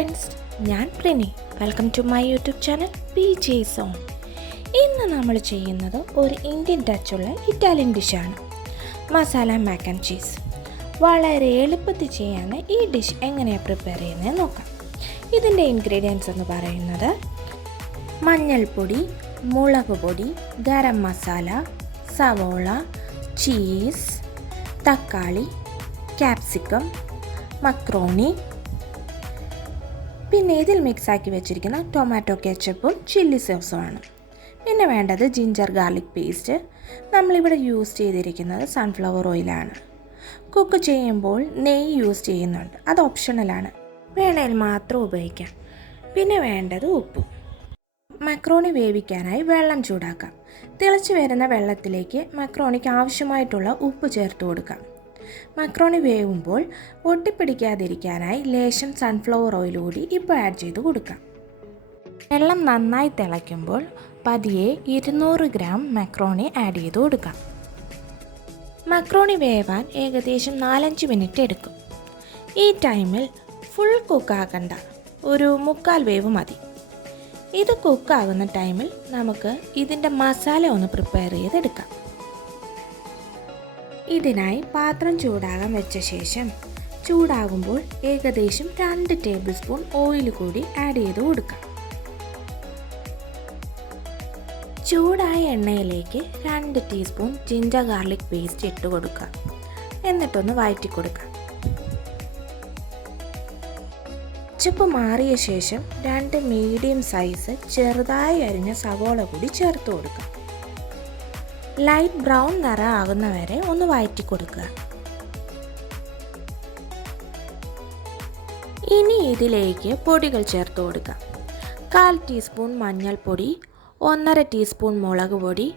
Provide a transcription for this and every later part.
Friends, ഞാൻ പ്രിനി. Welcome to my YouTube channel PJ Zone. ഇന്ന് നമ്മൾ ചെയ്യുന്നത് ഒരു ഇന്ത്യൻ ടച്ചുള്ള ഇറ്റാലിയൻ ഡിഷാണ്, മസാല മാക് ആൻഡ് ചീസ്. വളരെ എളുപ്പത്തിൽ ചെയ്യാൻ ഈ ഡിഷ് എങ്ങനെയാണ് പ്രിപ്പയർ ചെയ്യുന്നത് നോക്കാം. ഇതിൻ്റെ ഇൻഗ്രീഡിയൻസ് എന്ന് പറയുന്നത് മഞ്ഞൾപ്പൊടി, മുളക് പൊടി, ഗരം മസാല, സവോള, ചീസ്, തക്കാളി, ക്യാപ്സിക്കം, മക്രോണി, പിന്നെ ഇതിൽ മിക്സാക്കി വെച്ചിരിക്കുന്ന ടൊമാറ്റോ കെച്ചപ്പും ചില്ലി സോസുമാണ്. പിന്നെ വേണ്ടത് ജിഞ്ചർ ഗാർലിക് പേസ്റ്റ്. നമ്മളിവിടെ യൂസ് ചെയ്തിരിക്കുന്നത് സൺഫ്ലവർ ഓയിലാണ്. കുക്ക് ചെയ്യുമ്പോൾ നെയ്യ് യൂസ് ചെയ്യുന്നുണ്ട്, അത് ഓപ്ഷണലാണ്, വേണേൽ മാത്രം ഉപയോഗിക്കാം. പിന്നെ വേണ്ടത് ഉപ്പും. മക്രോണി വേവിക്കാനായി വെള്ളം ചൂടാക്കാം. തിളച്ച് വരുന്ന വെള്ളത്തിലേക്ക് മക്രോണിക്ക് ആവശ്യമായിട്ടുള്ള ഉപ്പ് ചേർത്ത് കൊടുക്കാം. മക്രോണി വേവുമ്പോൾ ഒട്ടിപ്പിടിക്കാതിരിക്കാനായി ലേശം സൺഫ്ലവർ ഓയിൽ കൂടി ഇപ്പോൾ ആഡ് ചെയ്ത് കൊടുക്കാം. വെള്ളം നന്നായി തിളയ്ക്കുമ്പോൾ പതിയെ 200 ഗ്രാം മക്രോണി ആഡ് ചെയ്ത് കൊടുക്കാം. മക്രോണി വേവാൻ ഏകദേശം 4-5 മിനിറ്റ് എടുക്കും. ഈ ടൈമിൽ ഫുൾ കുക്കാക്കണ്ട, ഒരു 1/4 വേവ് മതി. ഇത് കുക്കാകുന്ന ടൈമിൽ നമുക്ക് ഇതിൻ്റെ മസാല ഒന്ന് പ്രിപ്പയർ ചെയ്തെടുക്കാം. ഇതിനായി പാത്രം ചൂടാകാൻ വെച്ച ശേഷം ചൂടാകുമ്പോൾ ഏകദേശം 2 ടേബിൾ സ്പൂൺ ഓയിൽ കൂടി ആഡ് ചെയ്ത് കൊടുക്കാം. ചൂടായ എണ്ണയിലേക്ക് 2 ടീസ്പൂൺ ജിഞ്ചർ ഗാർലിക് പേസ്റ്റ് ഇട്ട് കൊടുക്കുക. എന്നിട്ടൊന്ന് വഴറ്റി കൊടുക്കാം. ചുപ്പ് മാറിയ ശേഷം 2 മീഡിയം സൈസ് ചെറുതായി അരിഞ്ഞ സവോള കൂടി ചേർത്ത് കൊടുക്കുക. ലൈറ്റ് ബ്രൗൺ നിറം ആകുന്നവരെ ഒന്ന് വഴറ്റി കൊടുക്കുക. ഇനി ഇതിലേക്ക് പൊടികൾ ചേർത്ത് കൊടുക്കാം. 1/4 ടീസ്പൂൺ മഞ്ഞൾപ്പൊടി, 1/2 ടീസ്പൂൺ മുളക് പൊടി,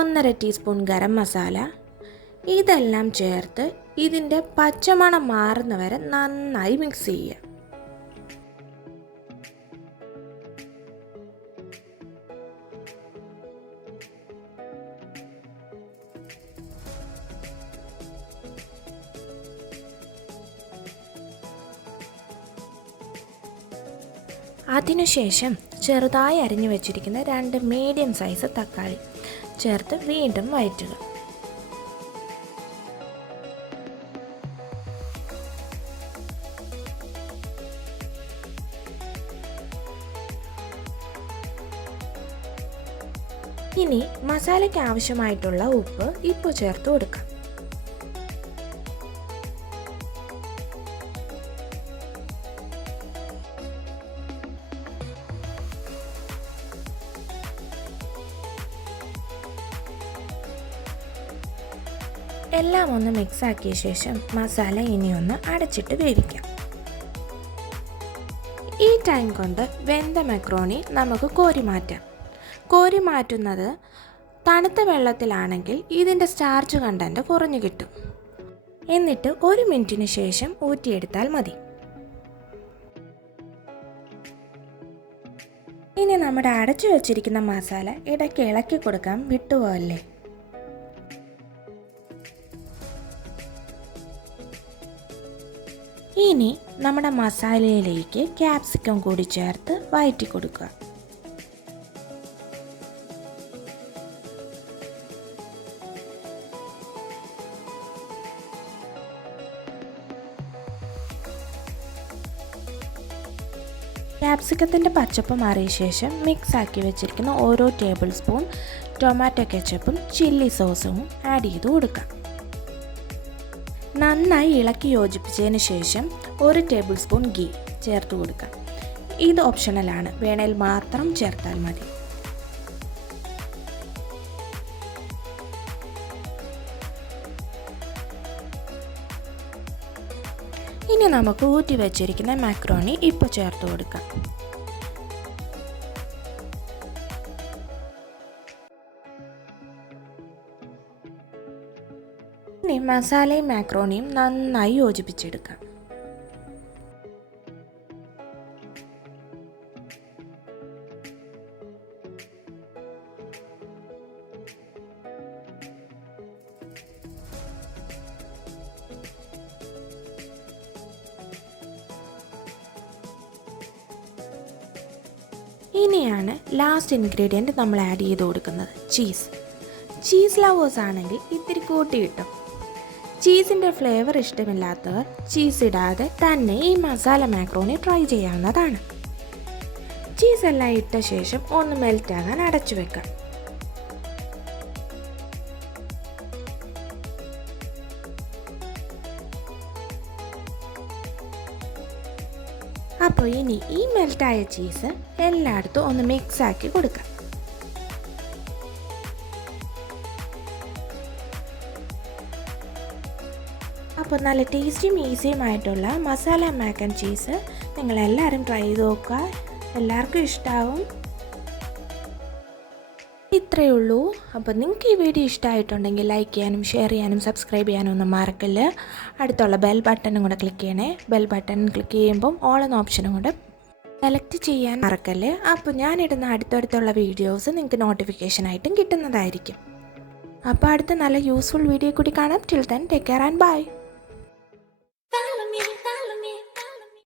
1/2 ടീസ്പൂൺ ഗരം മസാല. ഇതെല്ലാം ചേർത്ത് ഇതിൻ്റെ പച്ചമണം മാറുന്നവരെ നന്നായി മിക്സ് ചെയ്യുക. അതിനുശേഷം ചെറുതായി അരിഞ്ഞു വെച്ചിരിക്കുന്ന 2 മീഡിയം സൈസ് തക്കാളി ചേർത്ത് വീണ്ടും വഴറ്റുക. ഇനി മസാലയ്ക്ക് ആവശ്യമായിട്ടുള്ള ഉപ്പ് ഇപ്പോൾ ചേർത്ത് കൊടുക്കാം. എല്ലാം ഒന്ന് മിക്സ് ആക്കിയ ശേഷം മസാല ഇനിയൊന്ന് അടച്ചിട്ട് വേവിക്കാം. ഈ ടൈം കൊണ്ട് വെന്ത മക്രോണി നമുക്ക് കോരി മാറ്റാം. കോരി മാറ്റുന്നത് തണുത്ത വെള്ളത്തിലാണെങ്കിൽ ഇതിൻ്റെ സ്റ്റാർച്ച് കണ്ടന്റ് കുറഞ്ഞു കിട്ടും. എന്നിട്ട് 1 മിനിറ്റിന് ശേഷം ഊറ്റിയെടുത്താൽ മതി. ഇനി നമ്മുടെ അടച്ചു വെച്ചിരിക്കുന്ന മസാല ഇടയ്ക്ക് ഇളക്കി കൊടുക്കാൻ വിട്ടുപോകല്ലേ. ഇനി നമ്മുടെ മസാലയിലേക്ക് ക്യാപ്സിക്കം കൂടി ചേർത്ത് വഴറ്റി കൊടുക്കുക. ക്യാപ്സിക്കത്തിൻ്റെ പച്ചപ്പ് മാറിയ ശേഷം മിക്സ് ആക്കി വെച്ചിരിക്കുന്ന ഓരോ ടേബിൾ സ്പൂൺ ടൊമാറ്റോ കെച്ചപ്പും ചില്ലി സോസും ആഡ് ചെയ്ത് കൊടുക്കാം. നന്നായി ഇളക്കി യോജിപ്പിച്ചതിന് ശേഷം 1 ടേബിൾ സ്പൂൺ ഗീ ചേർത്ത് കൊടുക്കാം. ഇത് ഓപ്ഷണലാണ്, വേണേൽ മാത്രം ചേർത്താൽ മതി. ഇനി നമുക്ക് ഊറ്റി വെച്ചിരിക്കുന്ന മാക്രോണി ഇപ്പോൾ ചേർത്ത് കൊടുക്കാം. ഇനി മസാലയും മാക്രോണിയും നന്നായി യോജിപ്പിച്ചെടുക്കാം. ഇനിയാണ് ലാസ്റ്റ് ഇൻഗ്രീഡിയൻറ്റ് നമ്മൾ ആഡ് ചെയ്ത് കൊടുക്കുന്നത്, ചീസ്. ചീസ് ലവേഴ്സ് ആണെങ്കിൽ ഇത്തിരി കൂട്ടി കിട്ടും. ചീസിൻ്റെ ഫ്ലേവർ ഇഷ്ടമില്ലാത്തവർ ചീസ് ഇടാതെ തന്നെ ഈ മസാല മാക്രോണി ട്രൈ ചെയ്യാവുന്നതാണ്. ചീസ് എല്ലാം ഇട്ട ശേഷം ഒന്ന് മെൽറ്റാകാൻ അടച്ചു വെക്കാം. അപ്പോൾ ഇനി ഈ മെൽറ്റായ ചീസ് എല്ലായിടത്തും ഒന്ന് മിക്സാക്കി കൊടുക്കാം. അപ്പോൾ നല്ല ടേസ്റ്റിയും ഈസിയുമായിട്ടുള്ള മസാല മാക്ക് ആൻഡ് ചീസ് നിങ്ങളെല്ലാവരും ട്രൈ ചെയ്ത് നോക്കുക. എല്ലാവർക്കും ഇഷ്ടമാവും. ഇത്രയേ ഉള്ളൂ. അപ്പോൾ നിങ്ങൾക്ക് ഈ വീഡിയോ ഇഷ്ടമായിട്ടുണ്ടെങ്കിൽ ലൈക്ക് ചെയ്യാനും ഷെയർ ചെയ്യാനും സബ്സ്ക്രൈബ് ചെയ്യാനും ഒന്നും മറക്കല്ല. അടുത്തുള്ള ബെൽ ബട്ടണും കൂടെ ക്ലിക്ക് ചെയ്യണേ. ബെൽ ബട്ടൺ ക്ലിക്ക് ചെയ്യുമ്പം ഓൾ എന്ന ഓപ്ഷനും കൂടെ സെലക്ട് ചെയ്യാൻ മറക്കല്ലേ. അപ്പോൾ ഞാനിടുന്ന അടുത്തടുത്തുള്ള വീഡിയോസ് നിങ്ങൾക്ക് നോട്ടിഫിക്കേഷനായിട്ടും കിട്ടുന്നതായിരിക്കും. അപ്പോൾ അടുത്ത നല്ല യൂസ്ഫുൾ വീഡിയോ കൂടി കാണാം. Till then take care and by.